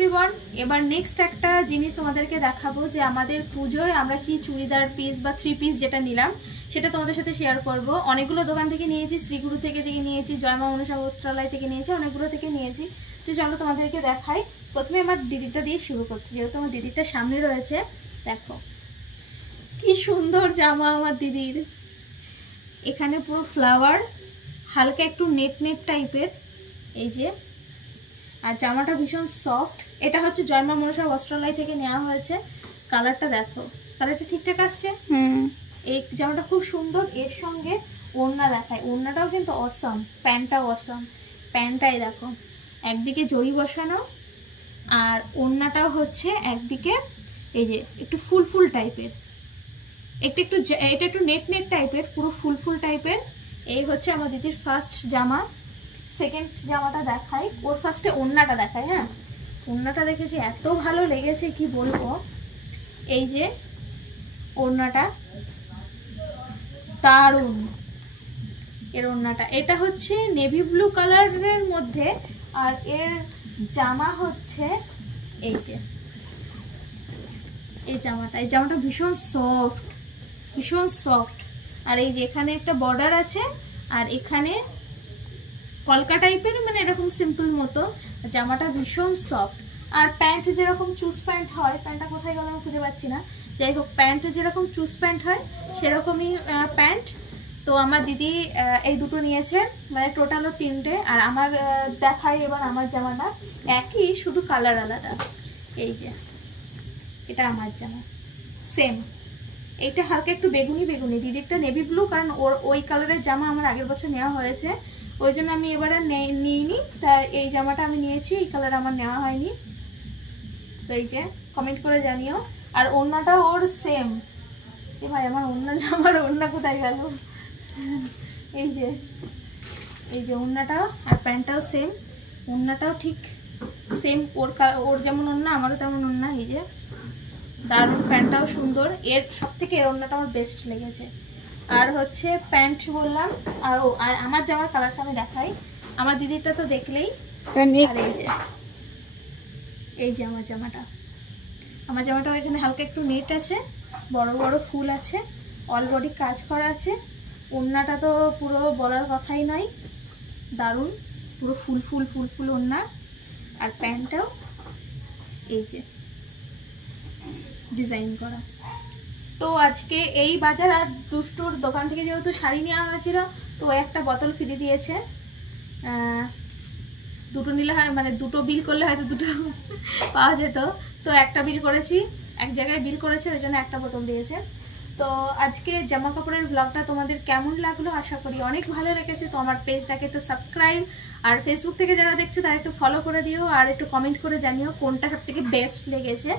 Everyone, এবার next একটা জিনিস তোমাদেরকে দেখাবো যে আমাদের পুজোয় আমরা কি চুড়িদার পিস বা 3 পিস যেটা নিলাম সেটা তোমাদের সাথে শেয়ার করব। অনেকগুলো দোকান থেকে নিয়েছি, শ্রীগুরু থেকে নিয়েছি, জয়মা মনসা বস্ত্রালয় থেকে নিয়েছি, অনেকগুলো থেকে নিয়েছি। তো চলো তোমাদেরকে দেখাই। প্রথমে আমার দিদিটা দিয়ে শুরু করছি, যেহেতু আমার দিদিটা সামনে রয়েছে। দেখো কি সুন্দর জামা আমার দিদির, এখানে পুরো ফ্লাওয়ার, হালকা একটু নেট নেট টাইপের, এই যে। আর জামাটা ভীষণ সফট। এটা হচ্ছে জয়মা মনসা বস্ত্রালয় থেকে নেওয়া হয়েছে। কালারটা দেখো, কালারটা ঠিকঠাক আসছে। এই জামাটা খুব সুন্দর। এর সঙ্গে ওড়না দেখায়, ওড়নাটাও কিন্তু অসম, প্যান্টটাও অসম। প্যান্টটাই দেখো একদিকে জড়ি বসানো, আর ওড়নাটাও হচ্ছে একদিকে এই যে একটু ফুল ফুল টাইপের, এটা একটু নেট নেট টাইপের, পুরো ফুল ফুল টাইপের। এই হচ্ছে আমার দিদির ফার্স্ট জামা। সেকেন্ড জামাটা দেখাই, ওর ফার্স্টে ওড়নাটা দেখাই। হ্যাঁ, ওড়নাটা দেখেছি এত ভালো লেগেছে কি বলবো। এই যে ওড়নাটা দারুণ, এর ওড়নাটা এটা হচ্ছে নেভি ব্লু কালারের মধ্যে, আর এর জামা হচ্ছে এই যে এই জামাটা ভীষণ সফট, ভীষণ সফট। আর এই যে এখানে একটা বর্ডার আছে, আর এখানে কলকা টাইপের, মানে এরকম সিম্পল মতো। জামাটা ভীষণ সফট। আর প্যান্ট যেরকম চুজ প্যান্ট হয়, প্যান্টটা কোথায় গেল আমি খুঁজে পাচ্ছি না, যাই হোক প্যান্ট যেরকম চুজ প্যান্ট হয় সেরকমই প্যান্ট। তো আমার দিদি এই দুটো নিয়েছে, মানে টোটালও 3টে। আর আমার দেখাই এবার আমার জামাটা, একই শুধু কালার আলাদা। এই যে এটা আমার জামা, সেম। এইটা হালকা একটু বেগুনি বেগুনি, দিদিরটা নেভি ব্লু, কারণ ওই কালারের জামা আমার আগের বছর নেওয়া হয়েছে, ওই জন্য আমি এবার আর নিইনি। তাই এই জামাটা আমি নিয়েছি, এই কালার আমার নেওয়া হয়নি। তো এই যে কমেন্ট করে জানিও। আর ওড়নাটা ওর সেম। এ ভাই আমার জামার ওড়না কোথায় গেল? এই যে ওড়নাটাও আর প্যান্টটাও সেম, ওড়নাটাও ঠিক সেম। ওর যেমন ওড়না আমারও তেমন ওড়না। এই যে দারুণ, প্যান্টটাও সুন্দর। এর সব থেকে এর ওড়নাটা আমার বেস্ট লেগেছে। আর হচ্ছে প্যান্ট বললাম, আর আমার জামার কালারটা আমি দেখাই। আমার দিদিটা তো দেখলেই। এই যে আমার জামাটাও এখানে হালকা একটু নেট আছে, বড় বড় ফুল আছে, অল বডি কাজ করা আছে। ওড়নাটা তো পুরো বলার কথাই নয়, দারুণ, পুরো ফুল ফুল ফুল ফুল ওড়না। আর প্যান্টটাও এই যে ডিজাইন করা। তো আজকে এই বাজার আর দুষ্টুর দোকান থেকে যেহেতু শাড়ি নেওয়া হয়েছিল, তো একটা বোতল ফ্রি দিয়েছে। দুটো নিলে হয়, মানে দুটো বিল করলে হয়তো দুটো পাওয়া যেত। তো একটা বিল করেছি, এক জায়গায় বিল করেছে, ওই জন্য একটা বোতল দিয়েছে। তো আজকে জামা কাপড়ের ব্লগটা তোমাদের কেমন লাগলো? আশা করি অনেক ভালো লেগেছে। তো আমার পেজটাকে একটু সাবস্ক্রাইব, আর ফেসবুক থেকে যারা দেখছো তারা একটু ফলো করে দিও, আর একটু কমেন্ট করে জানিও কোনটা সব থেকে বেস্ট লেগেছে।